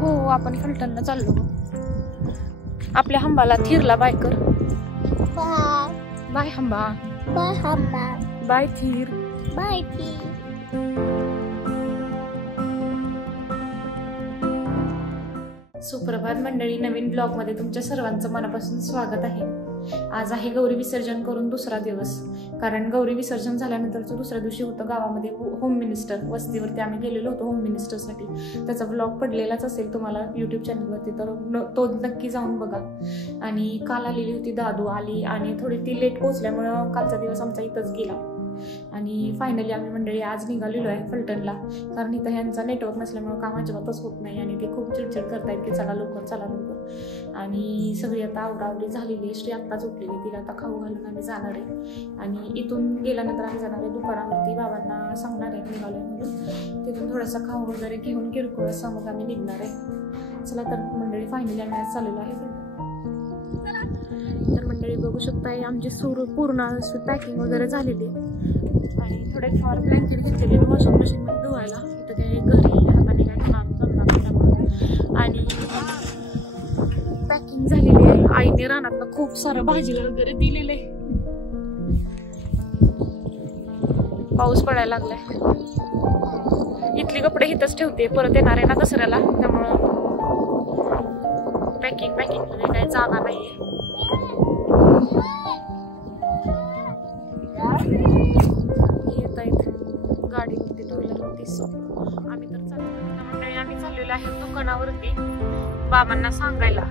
हो आपण फलटणला चाललो. आपल्या हंबाला थिरला बाय कर. बाय हंबा. बाय थीर. सुप्रभात मंडळी, नवीन ब्लॉग मध्ये तुमच्या सर्वांचं मनापासून स्वागत आहे. आज आहे गौरी विसर्जन करून दुसरा दिवस. कारण गौरी विसर्जन झाल्यानंतरचं दुसऱ्या दिवशी होतं गावामध्ये होम मिनिस्टर. वस्तीवरती आम्ही गेलेलो होतो होम मिनिस्टरसाठी. त्याचा ब्लॉग पडलेलाच असेल तुम्हाला यूट्यूब चॅनलवरती, तर तो नक्की जाऊन बघा. आणि काल आलेली होती दादू आली आणि थोडी ती लेट पोहोचल्यामुळं कालचा दिवस आमचा इथंच गेला. आणि फायनली आम्ही मंडळी आज निघालेलो आहे फलटणला. कारण इथं ह्यांचा नेटवर्क नसल्यामुळे काम अजिबातच होत नाही आणि ते खूप चिडचिड करतायत की चला लवकर चला लवकर. आणि सगळी आता आवरावरी झालेली. श्री आत्ताच उठलेली, तिला आता खाऊ घालून आम्ही जाणार आहे. आणि इथून गेल्यानंतर आम्ही जाणार आहे दुकानावरती. बाबांना सांगणार आहे निघालोय म्हणून. तिथून थोडासा खाऊ वगैरे घेऊन किरकोळ असं मग आम्ही निघणार आहे. चला तर मंडळी फायनली आम्ही आज चाललेलो आहे फलटण. तर मंडळी बघू शकताय आमची पूर्ण पॅकिंग वगैरे झालेली आहे. आणि थोडेफार ब्लँकेट घेतलेले वॉशिंग मशीनमध्ये धुवायला. इथं काही घरी हाताने काय जमणार. आणि पॅकिंग झालेली आहे. आईने रानात खूप सारं भाजीला वगैरे दिलेलं आहे. पाऊस पडायला लागलाय. इथली कपडे इथंच ठेवते, परत येणार आहे ना दसऱ्याला, त्यामुळं पॅकिंग मध्ये काही जागा नाहीये. येत आहेत गाडीवरती, टू व्हीलरवरती. आम्ही तर चाललो. आम्ही चाललेलो आहे दुकानावरती बाबांना सांगायला.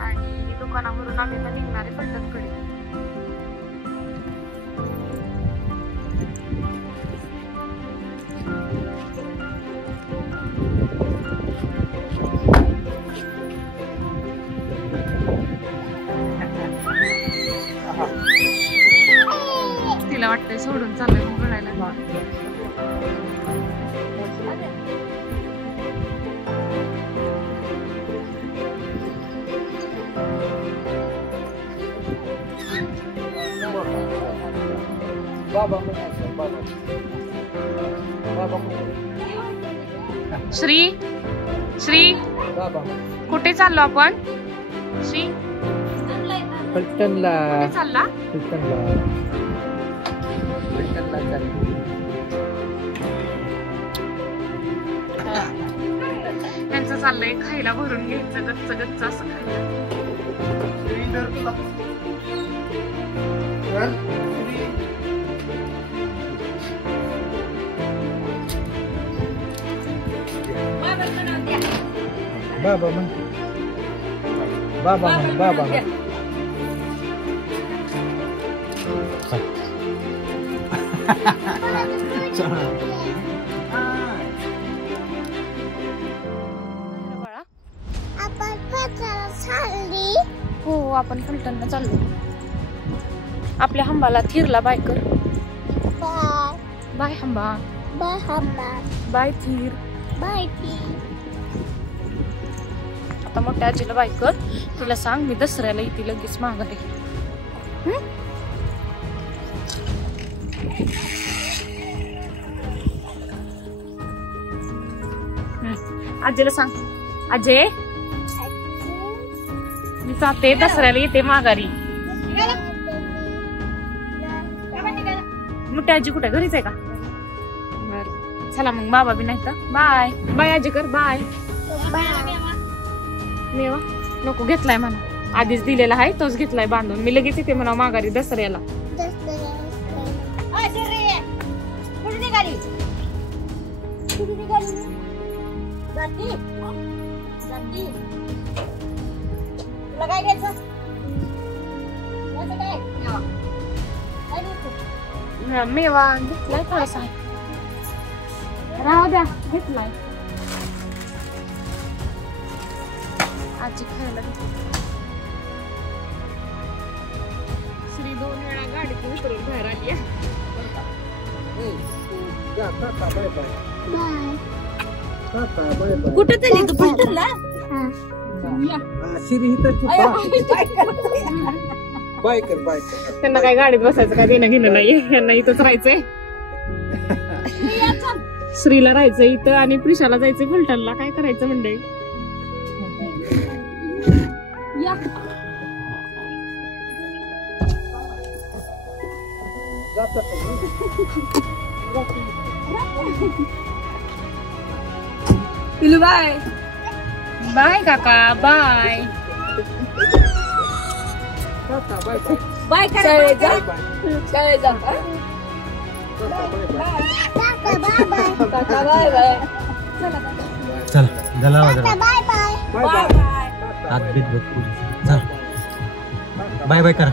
आणि दुकानावरून आम्ही पण निघणार आहे फलटणकडे. तिला वाटतंय सोडून चाललंय रडायला. श्री कुठे चाललो आपण? श्री फलटणला. कुठे चालला? त्यांचं चाललंय खायला भरून घ्यायचं गच्च असं खायला. बाबा हो आपण फलटणला चाललो. आपल्या हंबाला थिरला बाय कर. बाय हंबा. बाय थीर. आता मोठ्या आजीला बाय कर. तिला सांग मी दसऱ्याला येते लगेच माघारी. आजीला सांग अजय मी जाते दसऱ्याला येते माघारी. मोठ्या आजी कुठे घरीच आहे का? बर चला मग. बाबा बी नाही तर बाय बाय आजी कर. बाय. मेवा नको घेतलाय म्हणा, आधीच दिलेला आहे तोच घेतलाय बांधून. मी लगेच येते म्हणा माघारी दसऱ्याला. काय घ्यायचं? मेवा घेतलाय थोडासा. राहू द्या घेतलाय. आजी खायला श्री 2 वेळा गाडीतून उतरून बाहेर आली. कुठे चालली तू फलटणला? त्यांना काय गाडीत बसायचं काय देणं घेणं नाहीये. यांना इथंच राहायचंय. श्रीला राहायचं इथं आणि प्रिशाला जायचंय फलटणला. काय करायचं मंडळी? पिलू बाय बाय काका बाय बाय चल गला बाय बाय करा.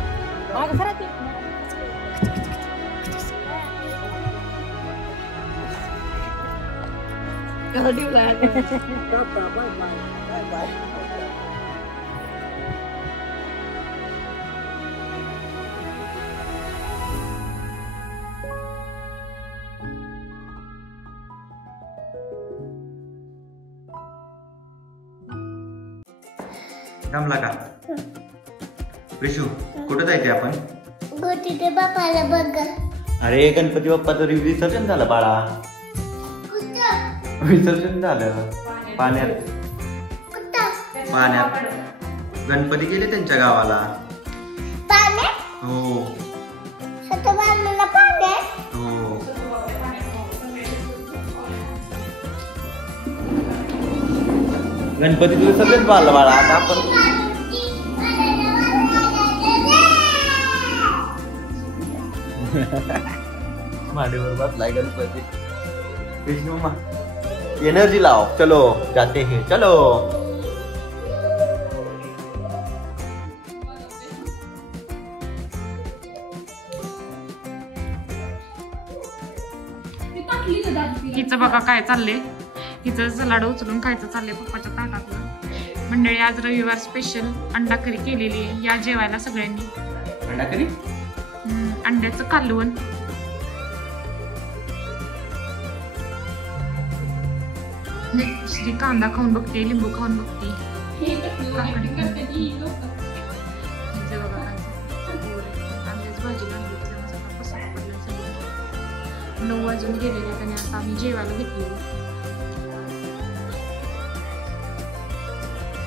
जमला का प्रिशू? कुठं जायचंय आपण? गोटीते बापाला बघ. अरे गणपती बाप्पाचं विसर्जन झालं बाळा. विसर्जन झालं पाण्यात. पाण्यात गणपती गेले त्यांच्या गावाला. पाण्यात? हो पाण्यात. हो. गणपतीचं विसर्जन झालं बाळा. आता आपण मांडीवर बसलाय गणपती. विष्णू मा एनर्जी लाओ. चलो जाते हैं चलो. हिचं बघा काय चाललंय. हिचं सलाड उचलून खायचं चाललंय पप्पाच्या ताटातलं. मंडळी आज रविवार स्पेशल अंडा करी केलेली आहे. या जेवायला सगळ्यांनी. अंडा करी अंड्याचं कालवण. श्री कांदा खाऊन बघते, लिंबू खाऊन बघते. भाजी 9 वाजून गेलेले आणि आता आम्ही जेवायला घेतलेलो.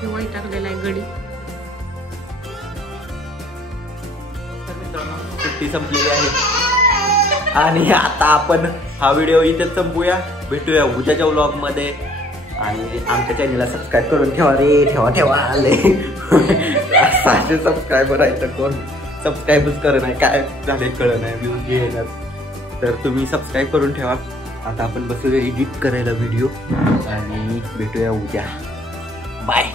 तेव्हा टाकलेला आहे गडी. सुट्टी संपलेली आहे आणि आता आपण हा व्हिडिओ इथेच संपूया. भेटूया उद्याच्या व्लॉग मध्ये. आणि आमच्या चॅनलला सबस्क्राईब करून ठेवा रे. ठेवा आले 600 सबस्क्रायबर आहेत. कोण सबस्क्राईबच करत नाही. काय झाले कळत नाही. व्ह्यूज येणार. तर तुम्ही सबस्क्राईब करून ठेवा. आता आपण बसूया एडिट करायला व्हिडिओ आणि भेटूया उद्या. बाय.